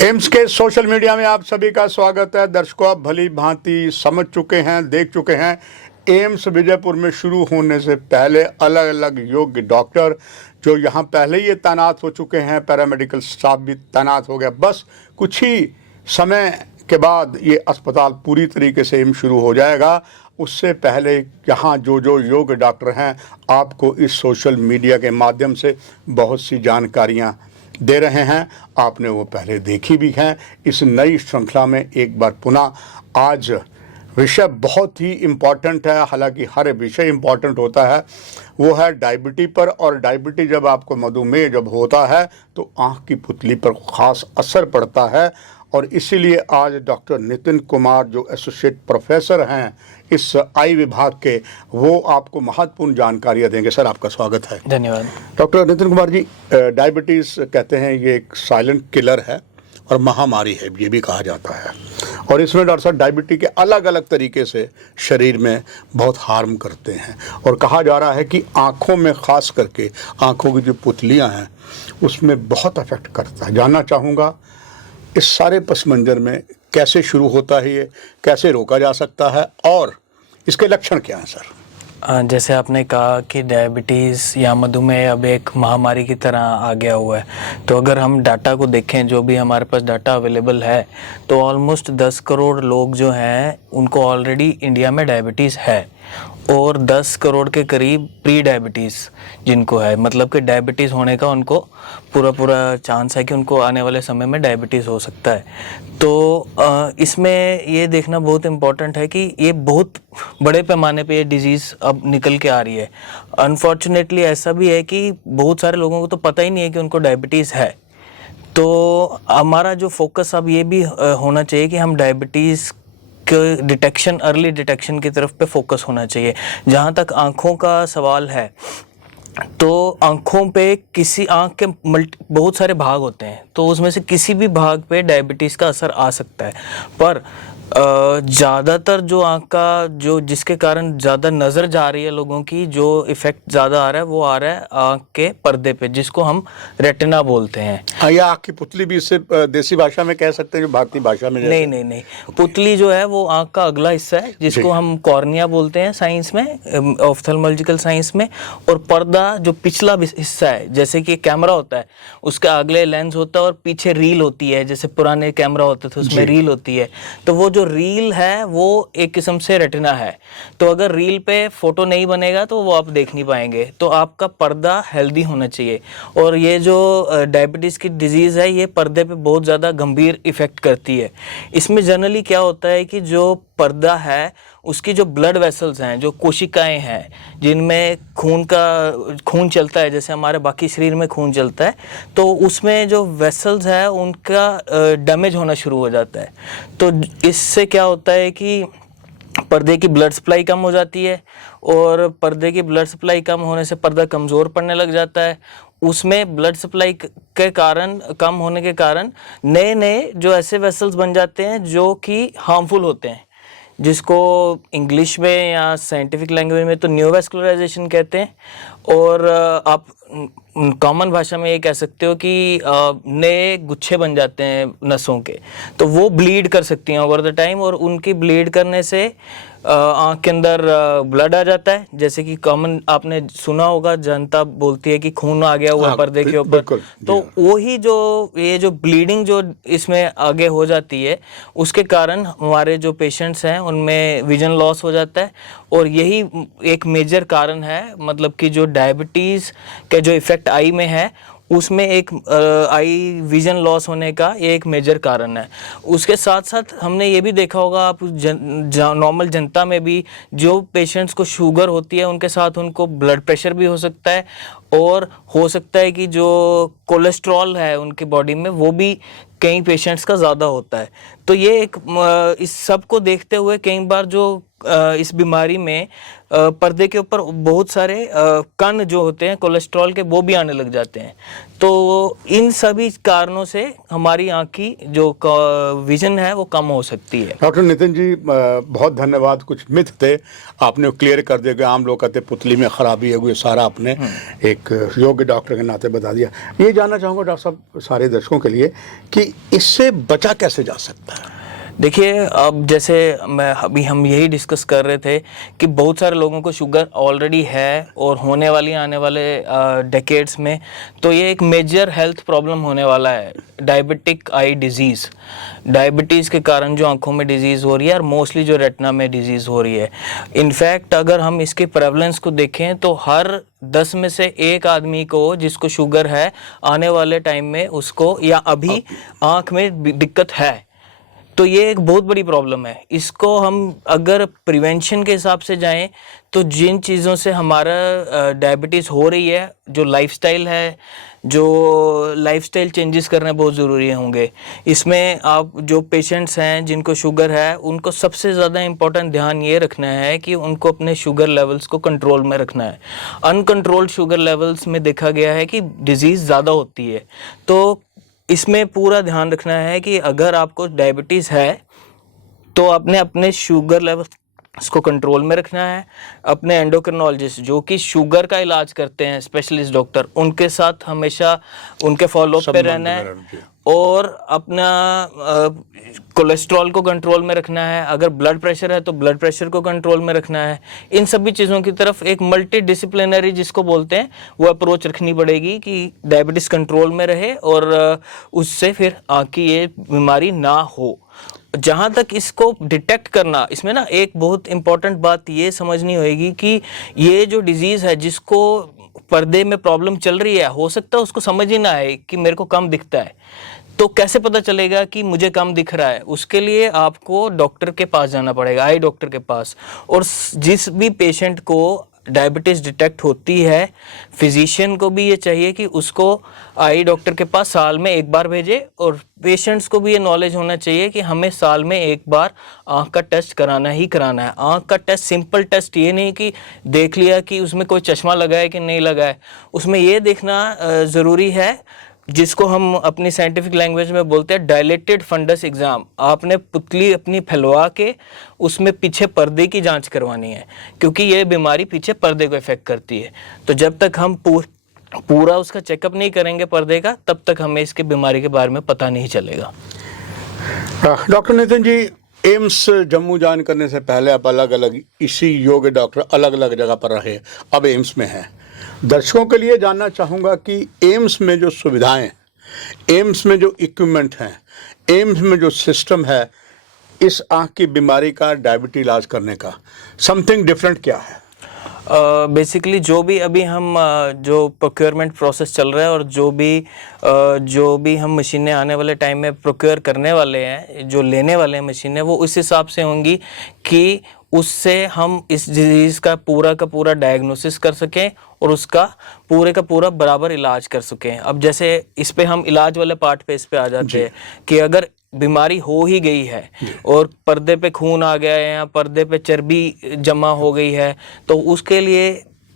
AIIMS के social media में आप सभी का स्वागत है। दर्शकों, आप भली भांति समझ चुके हैं, देख चुके हैं, एम्स विजयपुर में शुरू होने से पहले अलग अलग योग्य डॉक्टर जो यहाँ पहले ही तैनात हो चुके हैं, पैरामेडिकल स्टाफ भी तैनात हो गया। बस कुछ ही समय के बाद ये अस्पताल पूरी तरीके से एम्स शुरू हो जाएगा। उससे पहले यहाँ जो योग्य डॉक्टर हैं, आपको इस सोशल मीडिया के माध्यम से बहुत सी जानकारियाँ दे रहे हैं। आपने वो पहले देखी भी हैं। इस नई श्रृंखला में एक बार पुनः आज विषय बहुत ही इम्पॉर्टेंट है। हालांकि हर विषय इम्पॉर्टेंट होता है, वो है डायबिटी पर। और डायबिटी जब आपको मधुमेह जब होता है तो आँख की पुतली पर ख़ास असर पड़ता है। और इसीलिए आज डॉक्टर नितिन कुमार जो एसोसिएट प्रोफेसर हैं इस आई विभाग के, वो आपको महत्वपूर्ण जानकारियाँ देंगे। सर, आपका स्वागत है। धन्यवाद। डॉक्टर नितिन कुमार जी, डायबिटीज़ कहते हैं ये एक साइलेंट किलर है और महामारी है, ये भी कहा जाता है। और इसमें डॉक्टर साहब डायबिटी के अलग अलग तरीके से शरीर में बहुत हार्म करते हैं। और कहा जा रहा है कि आँखों में ख़ास करके आँखों की जो पुतलियाँ हैं उसमें बहुत अफेक्ट करता है। जानना चाहूँगा इस सारे पस मंज़र में कैसे शुरू होता है, ये कैसे रोका जा सकता है और इसके लक्षण क्या हैं सर? जैसे आपने कहा कि डायबिटीज़ या मधुमेह अब एक महामारी की तरह आ गया हुआ है, तो अगर हम डाटा को देखें, जो भी हमारे पास डाटा अवेलेबल है, तो ऑलमोस्ट 10 करोड़ लोग जो हैं उनको ऑलरेडी इंडिया में डायबिटीज़ है और 10 करोड़ के करीब प्री डायबिटीज़ जिनको है, मतलब कि डायबिटीज़ होने का उनको पूरा चांस है कि उनको आने वाले समय में डायबिटीज़ हो सकता है। तो इसमें ये देखना बहुत इम्पॉर्टेंट है कि ये बहुत बड़े पैमाने पे ये डिज़ीज़ अब निकल के आ रही है। अनफॉर्चुनेटली ऐसा भी है कि बहुत सारे लोगों को तो पता ही नहीं है कि उनको डायबिटीज़ है। तो हमारा जो फोकस अब ये भी होना चाहिए कि हम डायबिटीज़ डिटेक्शन, अर्ली डिटेक्शन की तरफ पे फोकस होना चाहिए। जहाँ तक आँखों का सवाल है, तो आँखों पे किसी आँख के बहुत सारे भाग होते हैं, तो उसमें से किसी भी भाग पे डायबिटीज़ का असर आ सकता है। पर ज़्यादातर जो आँख का जो जिसके कारण ज़्यादा नज़र जा रही है लोगों की, जो इफ़ेक्ट ज़्यादा आ रहा है वो आ रहा है आँख के पर्दे पे, जिसको हम रेटिना बोलते हैं। हाँ, या आँख की पुतली भी इससे देसी भाषा में कह सकते हैं, जो भारतीय भाषा में नहीं, पुतली जो है वो आँख का अगला हिस्सा है, जिसको हम कॉर्निया बोलते हैं साइंस में, ऑफ्थल्मोलॉजिकल साइंस में। और पर्दा जो पिछला हिस्सा है, जैसे कि कैमरा होता है, उसका अगले लेंस होता है और पीछे रील होती है, जैसे पुराने कैमरा होते थे उसमें रील होती है। तो वो जो रील है वो एक किस्म से रेटिना है। तो अगर रील पे फोटो नहीं बनेगा तो वो आप देख नहीं पाएंगे। तो आपका पर्दा हेल्दी होना चाहिए। और ये जो डायबिटीज़ की डिजीज़ है, ये पर्दे पे बहुत ज़्यादा गंभीर इफ़ेक्ट करती है। इसमें जनरली क्या होता है कि जो पर्दा है उसकी जो ब्लड वेसल्स हैं, जो कोशिकाएं हैं जिनमें खून चलता है, जैसे हमारे बाकी शरीर में खून चलता है, तो उसमें जो वेसल्स है उनका डैमेज होना शुरू हो जाता है। तो इससे क्या होता है कि पर्दे की ब्लड सप्लाई कम हो जाती है और पर्दे की ब्लड सप्लाई कम होने से पर्दा कमज़ोर पड़ने लग जाता है। उसमें ब्लड सप्लाई के कारण, कम होने के कारण नए जो ऐसे वेसल्स बन जाते हैं जो कि हार्मफुल होते हैं, जिसको इंग्लिश में या साइंटिफिक लैंग्वेज में तो न्यूरोवास्कुलराइजेशन कहते हैं। और आप कॉमन भाषा में ये कह सकते हो कि नए गुच्छे बन जाते हैं नसों के, तो वो ब्लीड कर सकती हैं ओवर द टाइम। और उनकी ब्लीड करने से आँख के अंदर ब्लड आ जाता है, जैसे कि कॉमन आपने सुना होगा, जनता बोलती है कि खून आ गया हुआ पर्दे के ऊपर। तो वही जो ये जो ब्लीडिंग जो इसमें आगे हो जाती है, उसके कारण हमारे जो पेशेंट्स हैं उनमें विजन लॉस हो जाता है। और यही एक मेजर कारण है, मतलब कि जो डायबिटीज़ के जो इफ़ेक्ट आई में है उसमें एक आई विजन लॉस होने का ये एक मेजर कारण है। उसके साथ साथ हमने ये भी देखा होगा, आप नॉर्मल जनता में भी जो पेशेंट्स को शुगर होती है उनके साथ उनको ब्लड प्रेशर भी हो सकता है। और हो सकता है कि जो कोलेस्ट्रॉल है उनकी बॉडी में वो भी कई पेशेंट्स का ज़्यादा होता है। तो ये एक इस सब को देखते हुए कई बार जो इस बीमारी में पर्दे के ऊपर बहुत सारे कण जो होते हैं कोलेस्ट्रॉल के, वो भी आने लग जाते हैं। तो इन सभी कारणों से हमारी आँख की जो विजन है वो कम हो सकती है। डॉक्टर नितिन जी, बहुत धन्यवाद। कुछ मिथ थे आपने क्लियर कर दिया कि आम लोग कहते पुतली में खराबी है, वो सारा आपने एक योग्य डॉक्टर के नाते बता दिया। ये जानना चाहूँगा डॉक्टर साहब सारे दर्शकों के लिए कि इससे बचा कैसे जा सकता है? देखिए, अब जैसे हम यही डिस्कस कर रहे थे कि बहुत सारे लोगों को शुगर ऑलरेडी है और होने वाली आने वाले डेकेड्स में, तो ये एक मेजर हेल्थ प्रॉब्लम होने वाला है, डायबिटिक आई डिजीज़। डायबिटीज़ के कारण जो आंखों में डिजीज़ हो रही है और मोस्टली जो रेटिना में डिजीज़ हो रही है। इनफैक्ट अगर हम इसके प्रेवलेंस को देखें तो हर 10 में से 1 आदमी को जिसको शुगर है, आने वाले टाइम में उसको या अभी आँख में दिक्कत है। तो ये एक बहुत बड़ी प्रॉब्लम है। इसको हम अगर प्रिवेंशन के हिसाब से जाएं तो जिन चीज़ों से हमारा डायबिटीज़ हो रही है, जो लाइफस्टाइल है, जो लाइफस्टाइल चेंजेस करने बहुत ज़रूरी होंगे। इसमें आप जो पेशेंट्स हैं जिनको शुगर है, उनको सबसे ज़्यादा इम्पोर्टेंट ध्यान ये रखना है कि उनको अपने शुगर लेवल्स को कंट्रोल में रखना है। अनकंट्रोल्ड शुगर लेवल्स में देखा गया है कि डिजीज़ ज़्यादा होती है। तो इसमें पूरा ध्यान रखना है कि अगर आपको डायबिटीज़ है तो आपने अपने शुगर लेवल इसको कंट्रोल में रखना है। अपने एंडोक्रिनोलॉजिस्ट जो कि शुगर का इलाज करते हैं, स्पेशलिस्ट डॉक्टर, उनके साथ हमेशा उनके फॉलोअप पे रहना है और अपना कोलेस्ट्रॉल को कंट्रोल में रखना है। अगर ब्लड प्रेशर है तो ब्लड प्रेशर को कंट्रोल में रखना है। इन सभी चीज़ों की तरफ एक मल्टी डिसिप्लिनरी जिसको बोलते हैं वो अप्रोच रखनी पड़ेगी कि डायबिटीज़ कंट्रोल में रहे और उससे फिर आँख की ये बीमारी ना हो। जहाँ तक इसको डिटेक्ट करना, इसमें ना एक बहुत इम्पॉर्टेंट बात ये समझनी होगी कि ये जो डिजीज़ है जिसको पर्दे में प्रॉब्लम चल रही है, हो सकता है उसको समझ ही ना आए कि मेरे को कम दिखता है। तो कैसे पता चलेगा कि मुझे कम दिख रहा है? उसके लिए आपको डॉक्टर के पास जाना पड़ेगा, आई डॉक्टर के पास। और जिस भी पेशेंट को डायबिटीज़ डिटेक्ट होती है, फिजिशियन को भी ये चाहिए कि उसको आई डॉक्टर के पास साल में 1 बार भेजे और पेशेंट्स को भी ये नॉलेज होना चाहिए कि हमें साल में 1 बार आँख का टेस्ट कराना ही कराना है। आँख का टेस्ट सिंपल टेस्ट ये नहीं कि देख लिया कि उसमें कोई चश्मा लगा है कि नहीं लगा है। उसमें ये देखना ज़रूरी है जिसको हम अपनी साइंटिफिक लैंग्वेज में बोलते हैं डायलेटेड फंडस एग्जाम। आपने पुतली अपनी फैलवा के उसमें पीछे पर्दे की जांच करवानी है, क्योंकि ये बीमारी पीछे पर्दे को इफेक्ट करती है। तो जब तक हम पूरा उसका चेकअप नहीं करेंगे पर्दे का, तब तक हमें इसके बीमारी के बारे में पता नहीं चलेगा। Doctor Nitin ji, AIIMS Jammu join करने से पहले आप अलग अलग इसी योग्य डॉक्टर अलग अलग जगह पर रहे, अब एम्स में हैं। दर्शकों के लिए जानना चाहूँगा कि एम्स में जो सुविधाएं, एम्स में जो इक्विपमेंट हैं, एम्स में जो सिस्टम है, इस आँख की बीमारी का डायबिटीज इलाज करने का समथिंग डिफरेंट क्या है? बेसिकली जो भी अभी हम जो प्रोक्योरमेंट प्रोसेस चल रहा है और जो भी हम मशीनें आने वाले टाइम में प्रोक्योर करने वाले हैं, जो लेने वाले हैं मशीनें, वो उस हिसाब से होंगी कि उससे हम इस डिजीज़ का पूरा डायग्नोसिस कर सकें और उसका पूरे का पूरा बराबर इलाज कर सकें। अब जैसे इस पे हम इलाज वाले पार्ट पे इस पे आ जाते हैं कि अगर बीमारी हो ही गई है और पर्दे पे खून आ गया है या पर्दे पे चर्बी जमा हो गई है, तो उसके लिए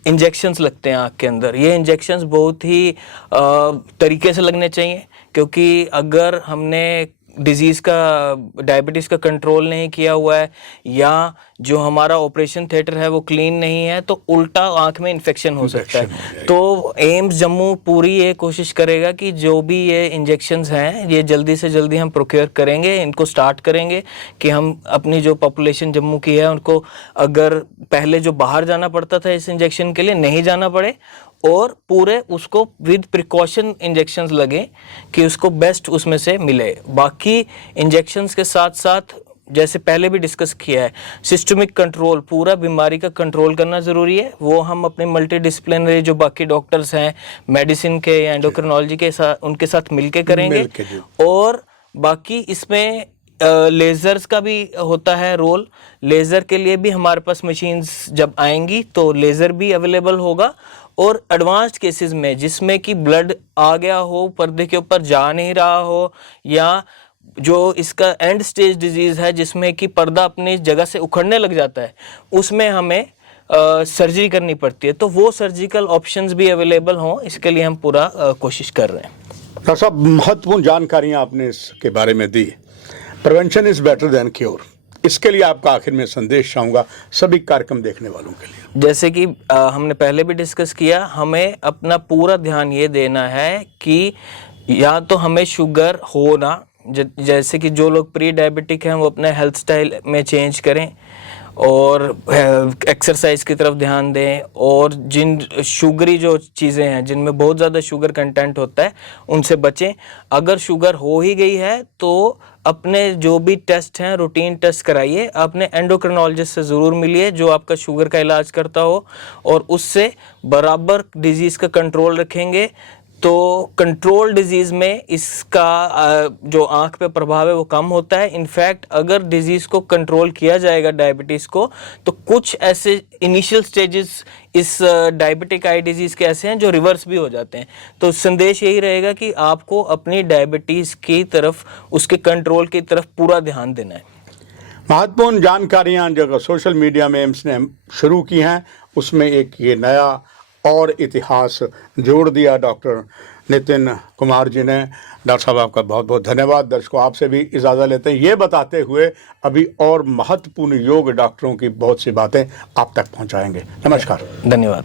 इंजेक्शंस लगते हैं आँख के अंदर। ये इंजेक्शंस बहुत ही तरीके से लगने चाहिए, क्योंकि अगर हमने डिजीज़ का, डायबिटीज़ का कंट्रोल नहीं किया हुआ है या जो हमारा ऑपरेशन थिएटर है वो क्लीन नहीं है, तो उल्टा आँख में इन्फेक्शन हो सकता है। तो एम्स जम्मू पूरी ये कोशिश करेगा कि जो भी ये इंजेक्शंस हैं ये जल्दी से जल्दी हम प्रोक्योर करेंगे, इनको स्टार्ट करेंगे कि हम अपनी जो पॉपुलेशन जम्मू की है उनको, अगर पहले जो बाहर जाना पड़ता था इस इंजेक्शन के लिए, नहीं जाना पड़े और पूरे उसको विद प्रिकॉशन इंजेक्शंस लगे कि उसको बेस्ट उसमें से मिले। बाकी इंजेक्शंस के साथ साथ, जैसे पहले भी डिस्कस किया है, सिस्टमिक कंट्रोल, पूरा बीमारी का कंट्रोल करना ज़रूरी है। वो हम अपने मल्टी डिसिप्लिनरी जो बाकी डॉक्टर्स हैं मेडिसिन के या एंडोक्रिनोलॉजी के साथ, उनके साथ मिलके करेंगे। और बाकी इसमें लेज़र्स का भी होता है रोल। लेज़र के लिए भी हमारे पास मशीन्स जब आएंगी तो लेज़र भी अवेलेबल होगा। और एडवांस्ड केसेस में जिसमें कि ब्लड आ गया हो, पर्दे के ऊपर जा नहीं रहा हो, या जो इसका एंड स्टेज डिजीज़ है जिसमें कि पर्दा अपनी जगह से उखड़ने लग जाता है, उसमें हमें सर्जरी करनी पड़ती है, तो वो सर्जिकल ऑप्शंस भी अवेलेबल हों, इसके लिए हम पूरा कोशिश कर रहे हैं। डॉक्टर साहब, महत्वपूर्ण जानकारियां आपने इसके बारे में दी। Prevention is better than cure, इसके लिए आपका आखिर में संदेश चाहूँगा सभी कार्यक्रम देखने वालों के लिए। जैसे कि हमने पहले भी डिस्कस किया, हमें अपना पूरा ध्यान ये देना है कि या तो हमें शुगर हो ना, जैसे कि जो लोग प्री डायबिटिक हैं वो अपने हेल्थ स्टाइल में चेंज करें और एक्सरसाइज की तरफ ध्यान दें, और जिन शुगरी जो चीज़ें हैं जिनमें बहुत ज़्यादा शुगर कंटेंट होता है उनसे बचें। अगर शुगर हो ही गई है तो अपने जो भी टेस्ट हैं रूटीन टेस्ट कराइए, अपने एंडोक्रिनोलॉजिस्ट से ज़रूर मिलिए जो आपका शुगर का इलाज करता हो, और उससे बराबर डिजीज़ का कंट्रोल रखेंगे तो कंट्रोल डिजीज़ में इसका जो आँख पे प्रभाव है वो कम होता है। इनफैक्ट अगर डिजीज़ को कंट्रोल किया जाएगा डायबिटीज़ को, तो कुछ ऐसे इनिशियल स्टेजेस इस डायबिटिक आई डिजीज़ के ऐसे हैं जो रिवर्स भी हो जाते हैं। तो संदेश यही रहेगा कि आपको अपनी डायबिटीज़ की तरफ, उसके कंट्रोल की तरफ पूरा ध्यान देना है। महत्वपूर्ण जानकारियां जो सोशल मीडिया में एम्स ने शुरू की हैं उसमें एक ये नया और इतिहास जोड़ दिया डॉक्टर नितिन कुमार जी ने। डॉक्टर साहब, आपका बहुत बहुत धन्यवाद। दर्शकों, आपसे भी इजाज़त लेते हैं ये बताते हुए अभी और महत्वपूर्ण योग डॉक्टरों की बहुत सी बातें आप तक पहुंचाएंगे। नमस्कार। धन्यवाद।